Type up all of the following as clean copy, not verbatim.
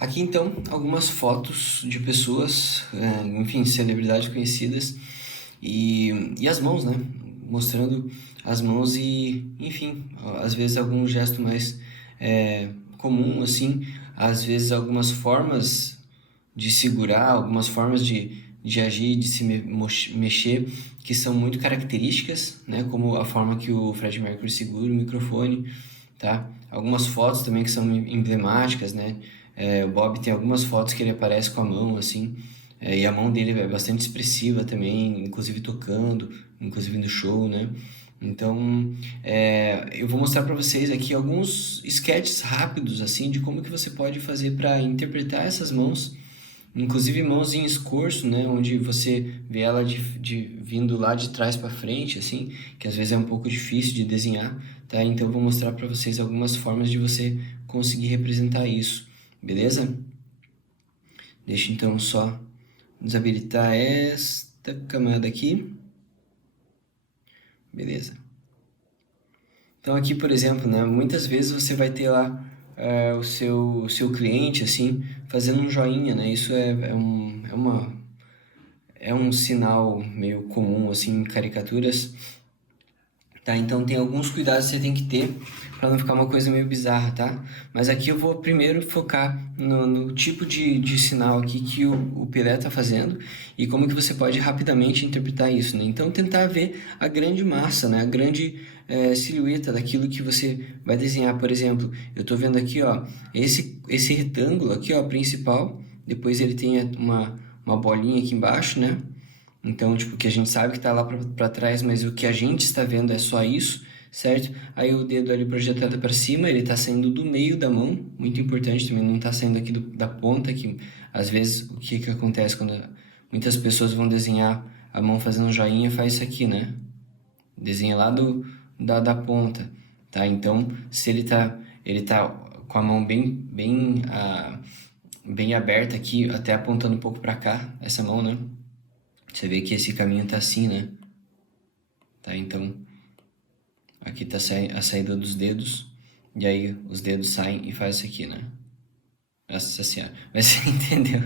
Aqui então algumas fotos de pessoas, enfim, celebridades conhecidas e as mãos, né? Mostrando as mãos e, enfim, às vezes algum gesto mais comum, assim, às vezes algumas formas de segurar, algumas formas de agir, de se mexer, que são muito características, né? Como a forma que o Fred Mercury segura o microfone, tá? Algumas fotos também que são emblemáticas, né? O Bob tem algumas fotos que ele aparece com a mão, assim, e a mão dele é bastante expressiva também, inclusive tocando, inclusive no show, né? Então, eu vou mostrar para vocês aqui alguns sketches rápidos, assim, de como que você pode fazer para interpretar essas mãos, inclusive mãos em escorço, né, onde você vê ela vindo lá de trás para frente, assim, que às vezes é um pouco difícil de desenhar, tá? Então eu vou mostrar para vocês algumas formas de você conseguir representar isso, beleza? Deixa então só desabilitar esta camada aqui, beleza? Então aqui, por exemplo, né, muitas vezes você vai ter lá o seu cliente, assim, fazendo um joinha, né? Isso é um sinal meio comum, assim, em caricaturas, tá? Então tem alguns cuidados que você tem que ter para não ficar uma coisa meio bizarra, tá? Mas aqui eu vou primeiro focar no tipo de sinal aqui que o Pelé tá fazendo e como que você pode rapidamente interpretar isso, né? Então tentar ver a grande massa, né? A grande silhueta daquilo que você vai desenhar. Por exemplo, eu tô vendo aqui, ó, esse retângulo aqui, ó, principal, depois ele tem uma bolinha aqui embaixo, né? Então, tipo, que a gente sabe que tá lá pra trás, mas o que a gente está vendo é só isso, certo? Aí o dedo ali projetado para cima, ele tá saindo do meio da mão, muito importante também, não tá saindo aqui da ponta, que às vezes o que que acontece quando muitas pessoas vão desenhar a mão fazendo um joinha, faz isso aqui, né? Desenha lá da ponta, tá? Então, se ele tá com a mão bem aberta aqui, até apontando um pouco para cá, essa mão, né? Você vê que esse caminho tá assim, né? Tá, então aqui tá a saída dos dedos, e aí os dedos saem e faz isso aqui, né? Nossa senhora, mas você entendeu?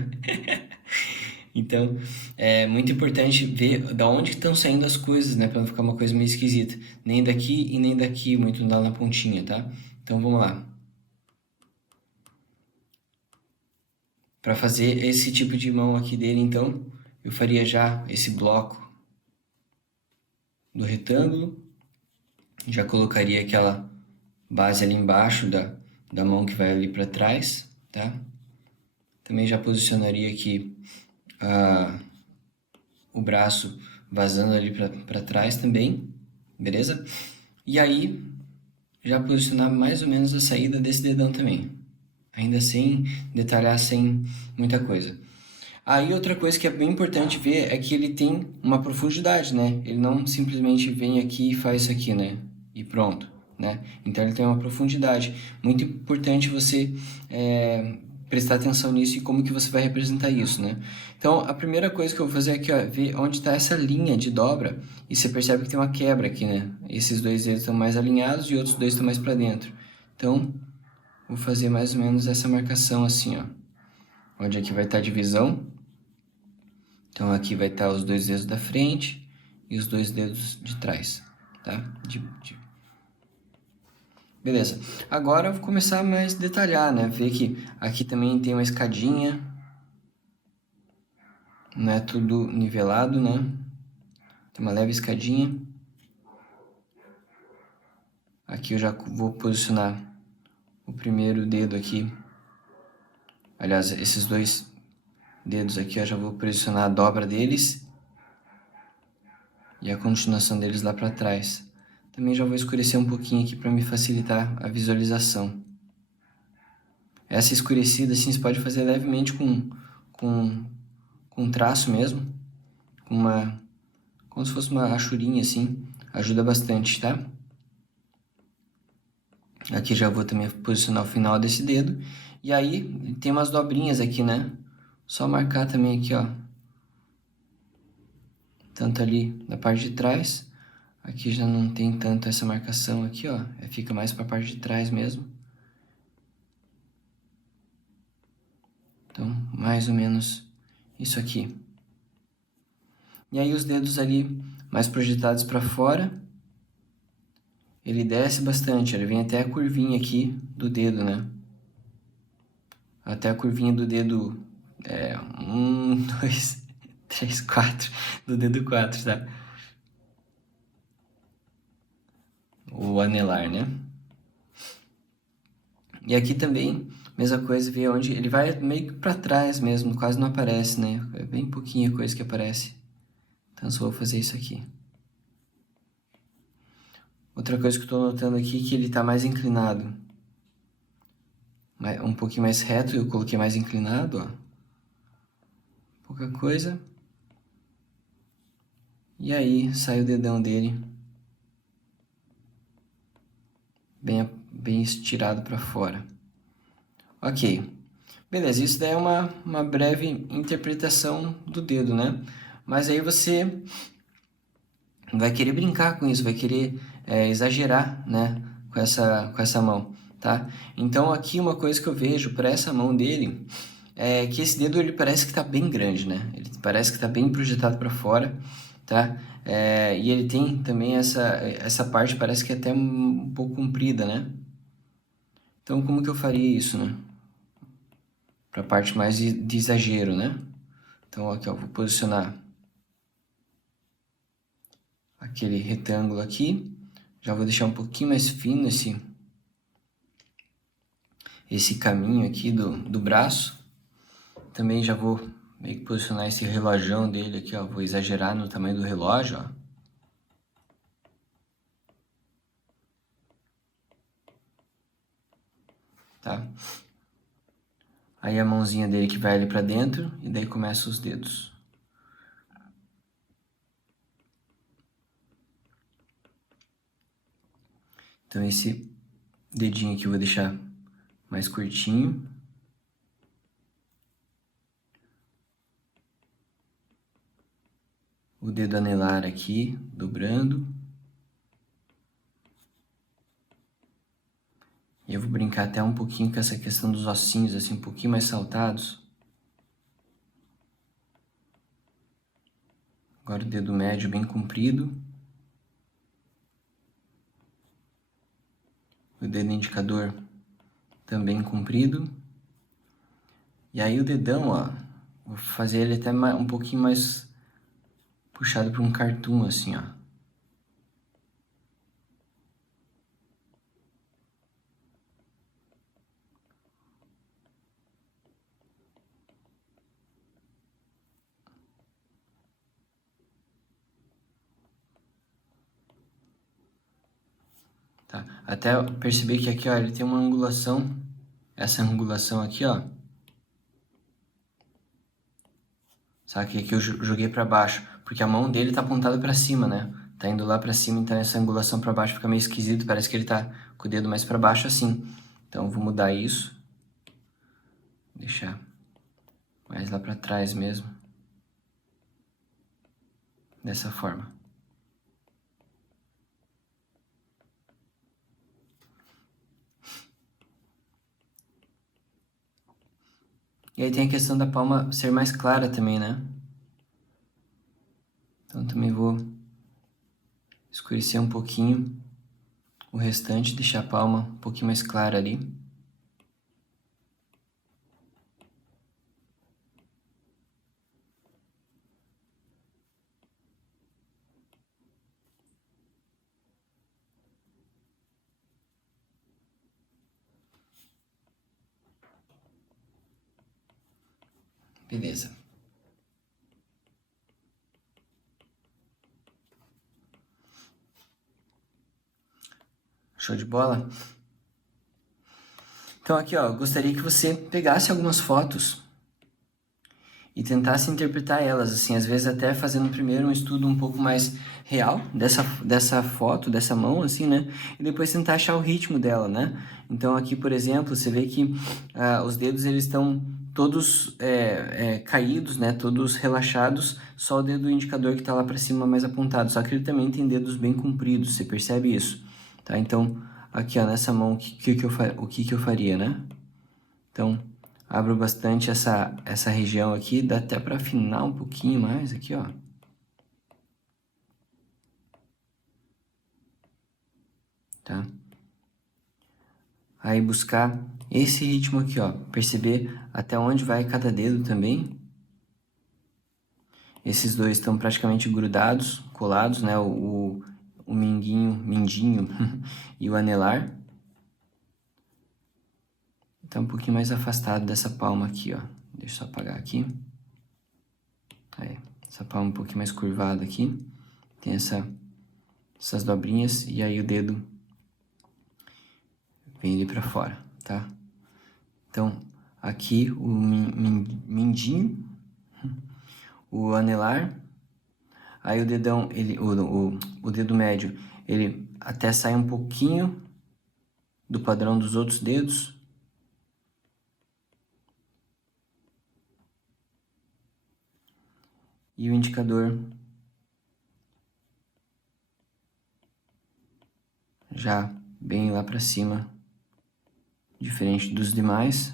Então, é muito importante ver da onde estão saindo as coisas, né? Pra não ficar uma coisa meio esquisita. Nem daqui e nem daqui, muito lá na pontinha, tá? Então vamos lá. Para fazer esse tipo de mão aqui dele, então, eu faria já esse bloco do retângulo, já colocaria aquela base ali embaixo da mão que vai ali para trás, tá? Também já posicionaria aqui o braço vazando ali para trás também, beleza? E aí, já posicionar mais ou menos a saída desse dedão também, ainda sem detalhar, sem muita coisa. Aí outra coisa que é bem importante ver é que ele tem uma profundidade, né? Ele não simplesmente vem aqui e faz isso aqui, né? E pronto, né? Então ele tem uma profundidade. Muito importante você prestar atenção nisso e como que você vai representar isso, né? Então a primeira coisa que eu vou fazer aqui, ó, ver onde está essa linha de dobra e você percebe que tem uma quebra aqui, né? Esses dois dedos estão mais alinhados e outros dois estão mais para dentro. Então vou fazer mais ou menos essa marcação assim, ó. Onde aqui vai estar a divisão. Então aqui vai estar os dois dedos da frente e os dois dedos de trás, tá? Beleza. Agora eu vou começar a mais detalhar, né? Ver que aqui também tem uma escadinha, não é tudo nivelado, né? Tem uma leve escadinha. Aqui eu já vou posicionar o primeiro dedo aqui. Aliás, esses dois dedos aqui eu já vou posicionar a dobra deles e a continuação deles lá para trás. Também já vou escurecer um pouquinho aqui para me facilitar a visualização. Essa escurecida assim você pode fazer levemente com traço mesmo, como se fosse uma rachurinha assim, ajuda bastante, tá? Aqui já vou também posicionar o final desse dedo. E aí tem umas dobrinhas aqui, né? Só marcar também aqui, ó. Tanto ali na parte de trás. Aqui já não tem tanto essa marcação aqui, ó. Fica mais para a parte de trás mesmo. mais ou menos isso aqui. E aí os dedos ali mais projetados para fora, ele desce bastante, ele vem até a curvinha aqui do dedo, né? Até a curvinha do dedo, 2, 3, 4, do dedo 4, tá? O anelar, né? E aqui também, mesma coisa, vê onde ele vai meio que pra trás mesmo, quase não aparece, né? É bem pouquinha coisa que aparece. Então só vou fazer isso aqui. Outra coisa que eu tô notando aqui é que ele tá mais inclinado. Um pouquinho mais reto, eu coloquei mais inclinado, ó. Pouca coisa. E aí, sai o dedão dele. Bem estirado pra fora. Ok. Beleza, isso daí é uma breve interpretação do dedo, né? Mas aí você vai querer brincar com isso, vai querer exagerar, né? Com essa mão, tá? Então aqui uma coisa que eu vejo para essa mão dele é que esse dedo ele parece que está bem grande, né? Ele parece que está bem projetado para fora, tá? E ele tem também essa parte parece que é até um pouco comprida, né? Então como que eu faria isso, né? Para a parte mais de exagero, né? Então aqui eu vou posicionar aquele retângulo aqui, já vou deixar um pouquinho mais fino esse caminho aqui do braço. Também já vou meio que posicionar esse relojão dele aqui, ó, vou exagerar no tamanho do relógio, ó. Tá? Aí a mãozinha dele que vai ali pra dentro e daí começa os dedos. Então esse dedinho aqui eu vou deixar mais curtinho. O dedo anelar aqui, dobrando. E eu vou brincar até um pouquinho com essa questão dos ossinhos, assim, um pouquinho mais saltados. Agora o dedo médio bem comprido. O dedo indicador também comprido. E aí o dedão, ó, vou fazer ele até um pouquinho mais puxado para um cartoon, assim, ó. Tá? Até perceber que aqui, ó, ele tem uma angulação. Essa angulação aqui, ó. Sabe que eu joguei para baixo, porque a mão dele tá apontada para cima, né? Tá indo lá para cima, então essa angulação para baixo fica meio esquisito, parece que ele tá com o dedo mais para baixo assim. Então eu vou mudar isso. Deixar mais lá para trás mesmo. Dessa forma. E aí tem a questão da palma ser mais clara também, né? Então também vou escurecer um pouquinho o restante, deixar a palma um pouquinho mais clara ali. Beleza. Show de bola? Então aqui, ó, eu gostaria que você pegasse algumas fotos e tentasse interpretar elas, assim, às vezes até fazendo primeiro um estudo um pouco mais real dessa foto, dessa mão, assim, né? E depois tentar achar o ritmo dela, né? Então aqui, por exemplo, você vê que os dedos eles estão todos caídos, né? Todos relaxados, só o dedo indicador que está lá para cima mais apontado. Só que ele também tem dedos bem compridos, você percebe isso, tá? Então aqui, ó, nessa mão, o que que eu faria, né? Então Abro bastante essa região aqui, dá até para afinar um pouquinho mais aqui, ó. Tá? Aí buscar esse ritmo aqui, ó. Perceber até onde vai cada dedo também. Esses dois estão praticamente grudados, colados, né? O mindinho e o anelar. Tá um pouquinho mais afastado dessa palma aqui, ó. Deixa eu só apagar aqui. Aí, essa palma um pouquinho mais curvada aqui. Tem essas dobrinhas e aí o dedo vem ali pra fora, tá? Então, aqui o mindinho, o anelar, aí o dedão, o dedo médio, ele até sai um pouquinho do padrão dos outros dedos. E o indicador já bem lá para cima, diferente dos demais.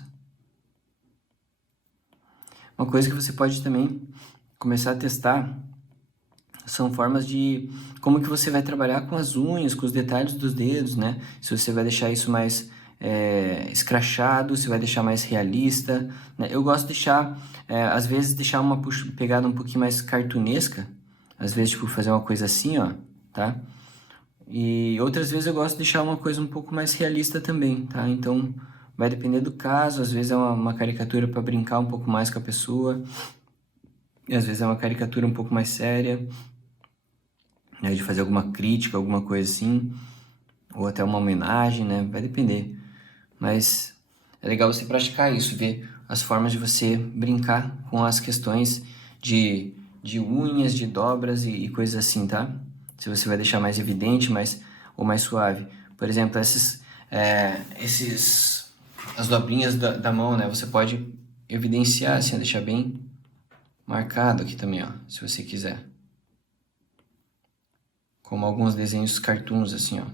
Uma coisa que você pode também começar a testar são formas de como que você vai trabalhar com as unhas, com os detalhes dos dedos, né? Se você vai deixar isso mais escrachado, se vai deixar mais realista, né? Eu gosto de deixar, às vezes, deixar uma pegada um pouquinho mais cartunesca, às vezes, tipo, fazer uma coisa assim, ó, tá? E outras vezes eu gosto de deixar uma coisa um pouco mais realista também, tá? Então, vai depender do caso, às vezes é uma caricatura para brincar um pouco mais com a pessoa, e às vezes é uma caricatura um pouco mais séria, né? De fazer alguma crítica, alguma coisa assim, ou até uma homenagem, né? Vai depender. Mas é legal você praticar isso, ver as formas de você brincar com as questões de unhas, de dobras e coisas assim, tá? Se você vai deixar mais evidente ou mais suave. Por exemplo, as dobrinhas da mão, né? Você pode evidenciar, assim, deixar bem marcado aqui também, ó, se você quiser. Como alguns desenhos cartoons, assim, ó.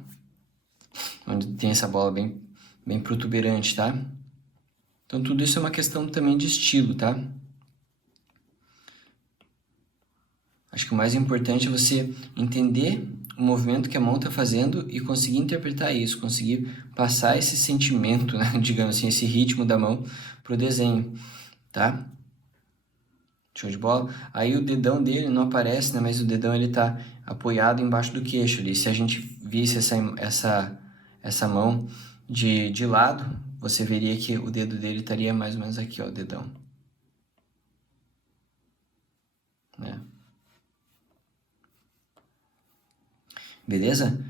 Onde tem essa bola bem protuberante, tá? Então, tudo isso é uma questão também de estilo, tá? Acho que o mais importante é você entender o movimento que a mão está fazendo e conseguir interpretar isso, conseguir passar esse sentimento, né? Digamos assim, esse ritmo da mão pro desenho, tá? Show de bola? Aí o dedão dele não aparece, né? Mas o dedão ele tá apoiado embaixo do queixo ali. Se a gente visse essa mão de lado, você veria que o dedo dele estaria mais ou menos aqui, ó, o dedão. Né? Beleza?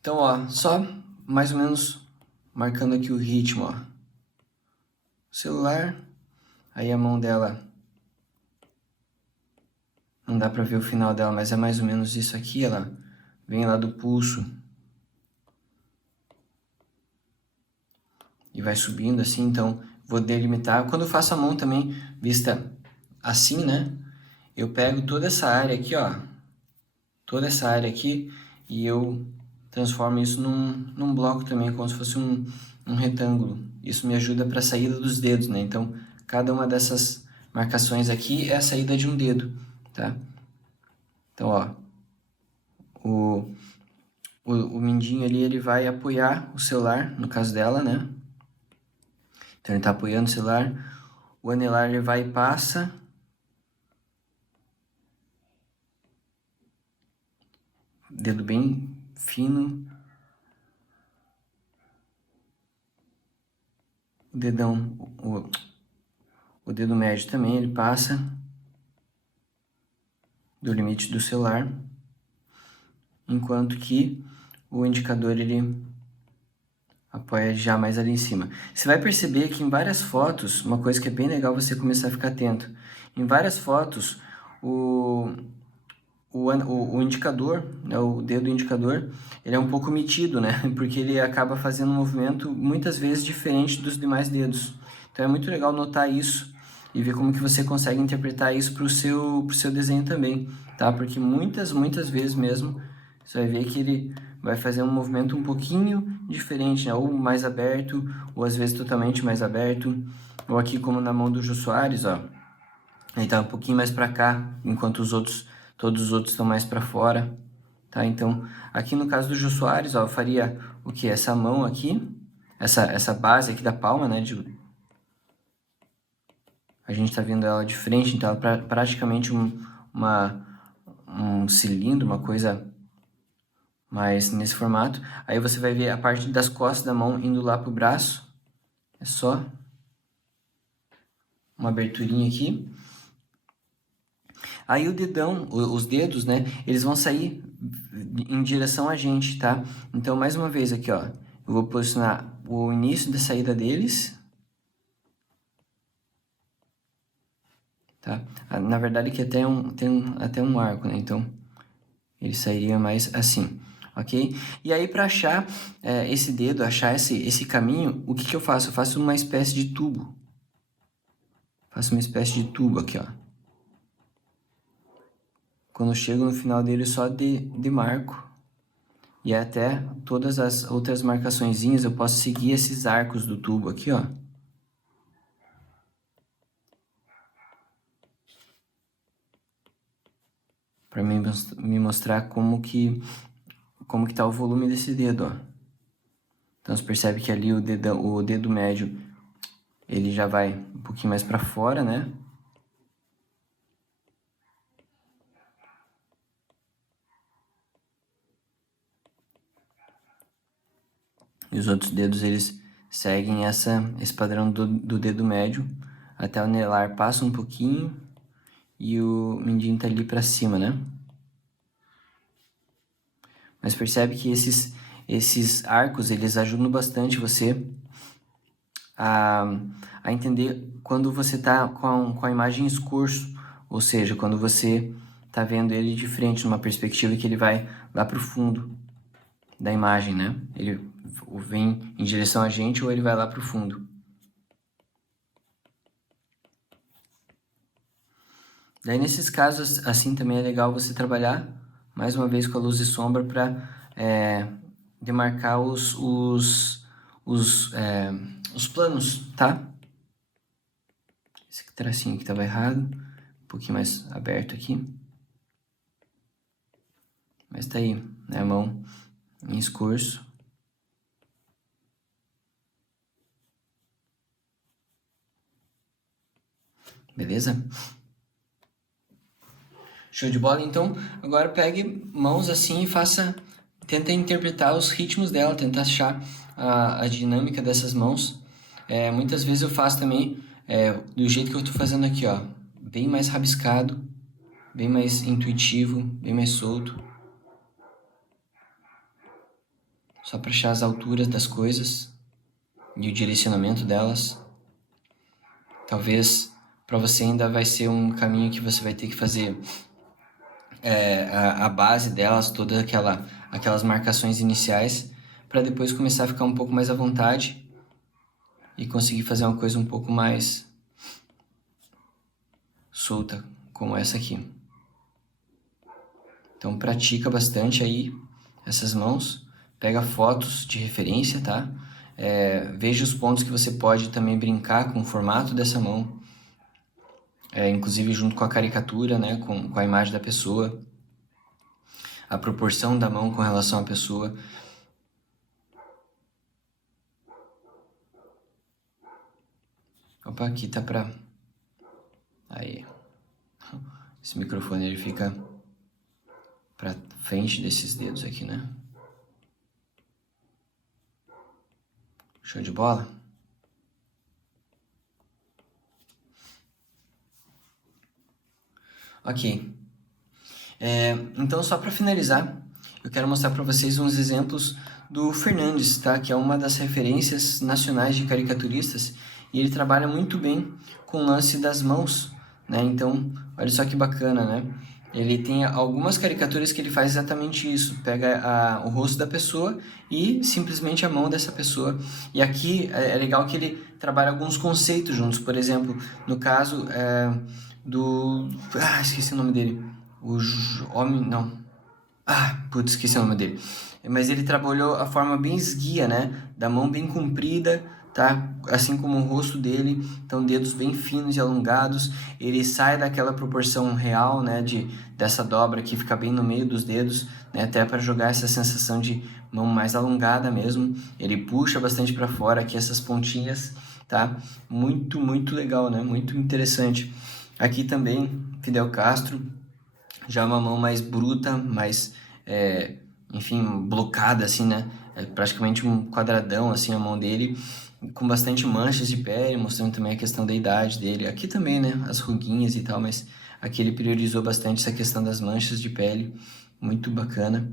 Então, ó, só mais ou menos marcando aqui o ritmo, ó. Celular, aí a mão dela, não dá pra ver o final dela, mas é mais ou menos isso aqui, ela vem lá do pulso e vai subindo assim, então vou delimitar. Quando eu faço a mão também, vista assim, né? Eu pego toda essa área aqui, ó, toda essa área aqui, e eu transformo isso num bloco também, como se fosse um retângulo. Isso me ajuda para a saída dos dedos, né? Então, cada uma dessas marcações aqui é a saída de um dedo, tá? Então, ó, o mindinho ali, ele vai apoiar o celular, no caso dela, né? Então, ele tá apoiando o celular. O anelar, ele vai e passa. Dedo bem fino. O dedão, o dedo médio também, ele passa do limite do celular, enquanto que o indicador ele apoia já mais ali em cima. Você vai perceber que em várias fotos, uma coisa que é bem legal você começar a ficar atento, em várias fotos o indicador, né, o dedo indicador, ele é um pouco metido, né? Porque ele acaba fazendo um movimento muitas vezes diferente dos demais dedos. Então é muito legal notar isso e ver como que você consegue interpretar isso pro seu desenho também, tá? Porque muitas vezes mesmo, você vai ver que ele vai fazer um movimento um pouquinho diferente, né? Ou mais aberto, ou às vezes totalmente mais aberto. Ou aqui como na mão do Jô Soares, ó. Ele tá um pouquinho mais para cá, enquanto todos os outros estão mais para fora, tá? Então, aqui no caso do Jô Soares, ó, eu faria o que? Essa mão aqui, essa base aqui da palma, né? A gente tá vendo ela de frente, então ela é praticamente um cilindro, uma coisa mais nesse formato. Aí você vai ver a parte das costas da mão indo lá pro braço. É só uma aberturinha aqui. Aí o dedão, os dedos, né, eles vão sair em direção a gente, tá? Então, mais uma vez aqui, ó, eu vou posicionar o início da saída deles, tá? Na verdade aqui tem até um arco, né? Então, ele sairia mais assim, ok? E aí, para achar esse dedo, achar esse caminho, o que que eu faço? Eu faço uma espécie de tubo. Faço uma espécie de tubo aqui, ó. Quando eu chego no final dele, só demarco. E até todas as outras marcaçõezinhas eu posso seguir esses arcos do tubo aqui, ó. Para me mostrar como que tá o volume desse dedo, ó. Então você percebe que ali o dedo médio, ele já vai um pouquinho mais para fora, né? E os outros dedos, eles seguem esse padrão do dedo médio. Até o anelar passa um pouquinho e o mindinho tá ali para cima, né? Mas percebe que esses arcos, eles ajudam bastante você a entender quando você tá com a imagem em escorço, ou seja, quando você tá vendo ele de frente, numa perspectiva que ele vai lá pro fundo da imagem, né? Ele vem em direção a gente ou ele vai lá pro fundo. Daí, nesses casos, assim, também é legal você trabalhar, mais uma vez, com a luz e sombra para demarcar os planos, tá? Esse tracinho aqui estava errado, um pouquinho mais aberto aqui. Mas tá aí, né, a mão em escorço. Beleza? Show de bola? Então, agora pegue mãos assim e tenta interpretar os ritmos dela, tenta achar a dinâmica dessas mãos. Muitas vezes eu faço também do jeito que eu tô fazendo aqui, ó. Bem mais rabiscado, bem mais intuitivo, bem mais solto. Só para achar as alturas das coisas e o direcionamento delas. Talvez para você ainda vai ser um caminho que você vai ter que fazer a base delas, todas aquelas marcações iniciais, para depois começar a ficar um pouco mais à vontade e conseguir fazer uma coisa um pouco mais solta, como essa aqui. Então pratica bastante aí essas mãos, pega fotos de referência, tá? Veja os pontos que você pode também brincar com o formato dessa mão, inclusive junto com a caricatura, né? Com a imagem da pessoa, a proporção da mão com relação à pessoa. Opa, aqui tá pra... Aí. Esse microfone ele fica pra frente desses dedos aqui, né? Show de bola? Ok. Então, só para finalizar, eu quero mostrar para vocês uns exemplos do Fernandes, tá? Que é uma das referências nacionais de caricaturistas e ele trabalha muito bem com o lance das mãos, né? Então, olha só que bacana, né? Ele tem algumas caricaturas que ele faz exatamente isso, pega o rosto da pessoa e simplesmente a mão dessa pessoa. E aqui é legal que ele trabalha alguns conceitos juntos, por exemplo, no caso esqueci o nome dele. O homem, não. Putz, esqueci o nome dele. mas ele trabalhou a forma bem esguia, né? Da mão bem comprida, tá? Assim como o rosto dele, então dedos bem finos e alongados. Ele sai daquela proporção real, né? Dessa dobra que fica bem no meio dos dedos, né? Até para jogar essa sensação de mão mais alongada mesmo. Ele puxa bastante para fora aqui essas pontinhas, tá? Muito, muito legal, né? Muito interessante. Aqui também, Fidel Castro, já uma mão mais bruta, mais, enfim, blocada, assim, né? É praticamente um quadradão, assim, a mão dele, com bastante manchas de pele, mostrando também a questão da idade dele. Aqui também, né? As ruguinhas e tal, mas aqui ele priorizou bastante essa questão das manchas de pele, muito bacana.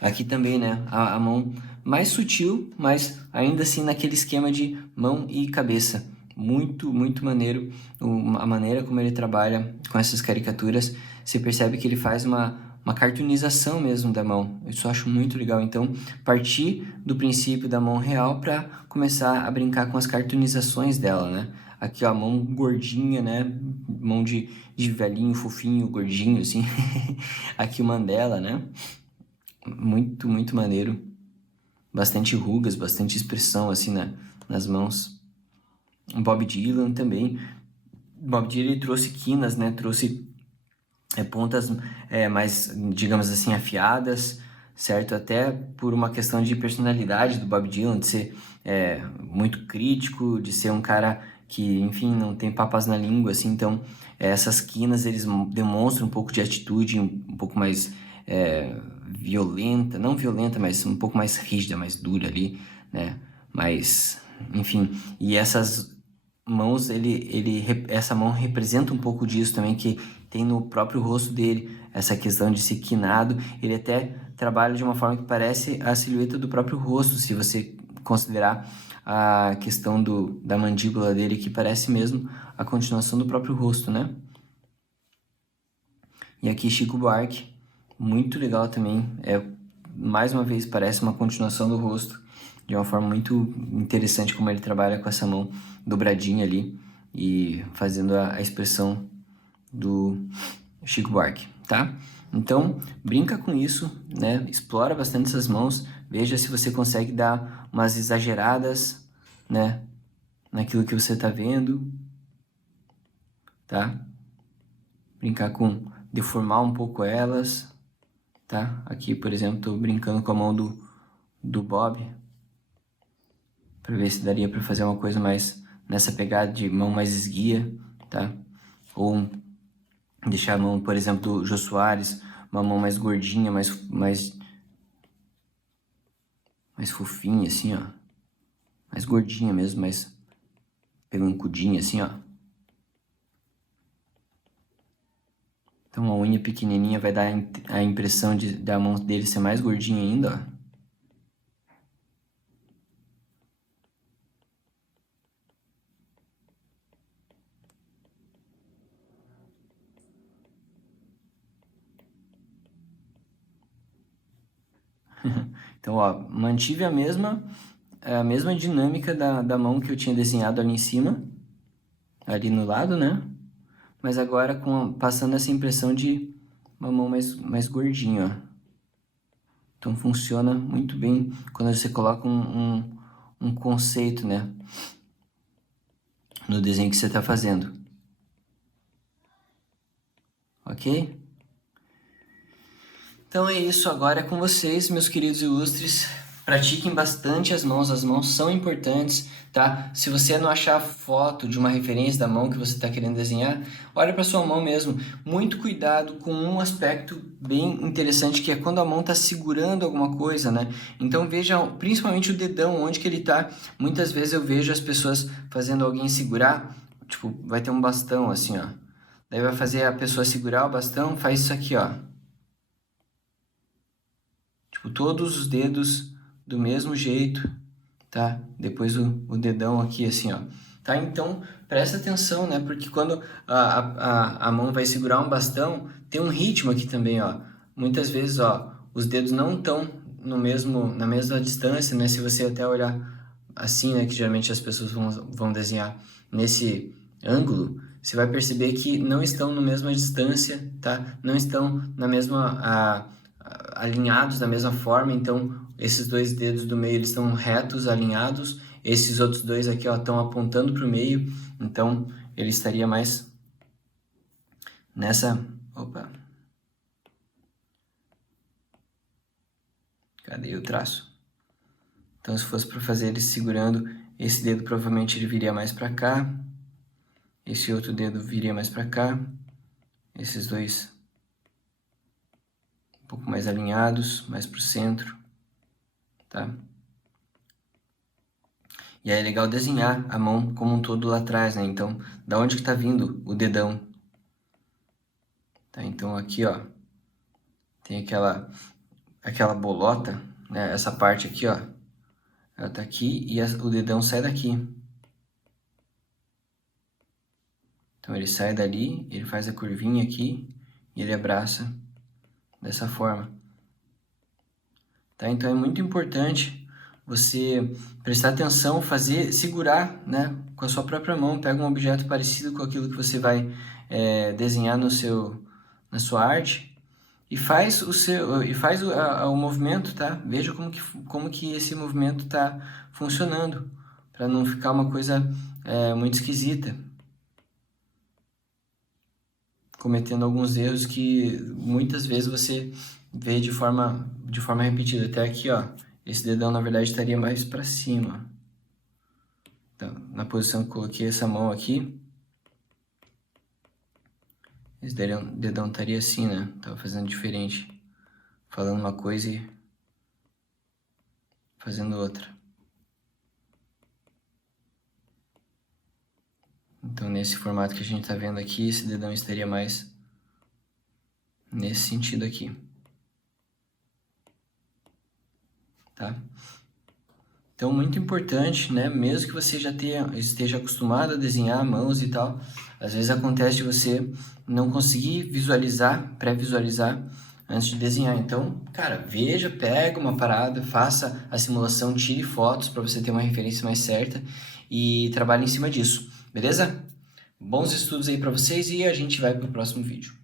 Aqui também, né, a mão mais sutil, mas ainda assim naquele esquema de mão e cabeça. Muito, muito maneiro a maneira como ele trabalha com essas caricaturas. Você percebe que ele faz uma cartoonização mesmo da mão. Isso eu acho muito legal. Então, partir do princípio da mão real para começar a brincar com as cartoonizações dela, né? Aqui, ó, a mão gordinha, né? Mão de velhinho, fofinho, gordinho, assim. Aqui o Mandela, né? Muito, muito maneiro. Bastante rugas, bastante expressão assim nas mãos. O Bob Dylan também. Bob Dylan ele trouxe quinas, né? Trouxe pontas mais, digamos assim, afiadas, certo? Até por uma questão de personalidade do Bob Dylan, de ser muito crítico, de ser um cara que, enfim, não tem papas na língua, assim. Então, essas quinas, eles demonstram um pouco de atitude, um pouco mais violenta, não violenta, mas um pouco mais rígida, mais dura ali, né? Mas, enfim, e essas mãos, essa mão representa um pouco disso também, que tem no próprio rosto dele, essa questão de ser quinado. Ele até trabalha de uma forma que parece a silhueta do próprio rosto, se você considerar a questão da mandíbula dele, que parece mesmo a continuação do próprio rosto, né? E aqui Chico Buarque, muito legal também, mais uma vez parece uma continuação do rosto, de uma forma muito interessante como ele trabalha com essa mão dobradinha ali e fazendo a expressão do Chico Buarque, tá? Então, brinca com isso, né? Explora bastante essas mãos, veja se você consegue dar umas exageradas, né? Naquilo que você tá vendo, tá? Brincar com deformar um pouco elas, tá? Aqui, por exemplo, tô brincando com a mão do Bob, para ver se daria para fazer uma coisa mais nessa pegada de mão mais esguia, tá? Ou deixar a mão, por exemplo, do Jô Soares, uma mão mais gordinha, mais fofinha, assim, ó. Mais gordinha mesmo, mais pelancudinha, assim, ó. Então a unha pequenininha vai dar a impressão da mão dele ser mais gordinha ainda, ó. Então, ó, mantive a mesma dinâmica da mão que eu tinha desenhado ali em cima, ali no lado, né? Mas agora passando essa impressão de uma mão mais gordinha, ó. Então funciona muito bem quando você coloca um conceito, né? No desenho que você está fazendo. Ok? Então é isso, agora é com vocês, meus queridos ilustres. Pratiquem bastante as mãos são importantes, tá? Se você não achar foto de uma referência da mão que você está querendo desenhar, olha para sua mão mesmo. Muito cuidado com um aspecto bem interessante, que é quando a mão está segurando alguma coisa, né? Então veja principalmente o dedão, onde que ele está. Muitas vezes eu vejo as pessoas fazendo alguém segurar, tipo, vai ter um bastão assim, ó. Daí vai fazer a pessoa segurar o bastão, faz isso aqui, ó. Tipo, todos os dedos do mesmo jeito, tá? Depois o dedão aqui, assim, ó. Tá? Então, presta atenção, né? Porque quando a mão vai segurar um bastão, tem um ritmo aqui também, ó. Muitas vezes, ó, os dedos não estão na mesma distância, né? Se você até olhar assim, né? Que geralmente as pessoas vão desenhar nesse ângulo, você vai perceber que não estão na mesma distância, tá? Não estão na mesma alinhados da mesma forma, então esses dois dedos do meio eles estão retos, alinhados, esses outros dois aqui ó estão apontando para o meio, então ele estaria mais nessa, opa, cadê o traço? Então se fosse para fazer ele segurando, esse dedo provavelmente ele viria mais para cá, esse outro dedo viria mais para cá, esses dois um pouco mais alinhados, mais para o centro, tá? E aí é legal desenhar a mão como um todo lá atrás, né? Então, da onde que tá vindo o dedão? Tá? Então aqui, ó, tem aquela bolota, né? Essa parte aqui, ó, ela tá aqui e o dedão sai daqui. Então ele sai dali, ele faz a curvinha aqui e ele abraça dessa forma. Tá? Então é muito importante você prestar atenção, segurar, né, com a sua própria mão, pega um objeto parecido com aquilo que você vai desenhar na sua arte e faz o movimento, tá? Veja como que esse movimento tá funcionando, para não ficar uma coisa muito esquisita, cometendo alguns erros que muitas vezes você vê de forma repetida. Até aqui, ó, esse dedão na verdade estaria mais para cima. Então, na posição que coloquei essa mão aqui, esse dedão estaria assim, né? Tava fazendo diferente, falando uma coisa e fazendo outra. Então, nesse formato que a gente está vendo aqui, esse dedão estaria mais nesse sentido aqui. Tá? Então, muito importante, né? Mesmo que você já esteja acostumado a desenhar mãos e tal, às vezes acontece de você não conseguir visualizar, pré-visualizar antes de desenhar. Então, cara, veja, pega uma parada, faça a simulação, tire fotos para você ter uma referência mais certa e trabalhe em cima disso, beleza? Bons estudos aí para vocês e a gente vai para o próximo vídeo.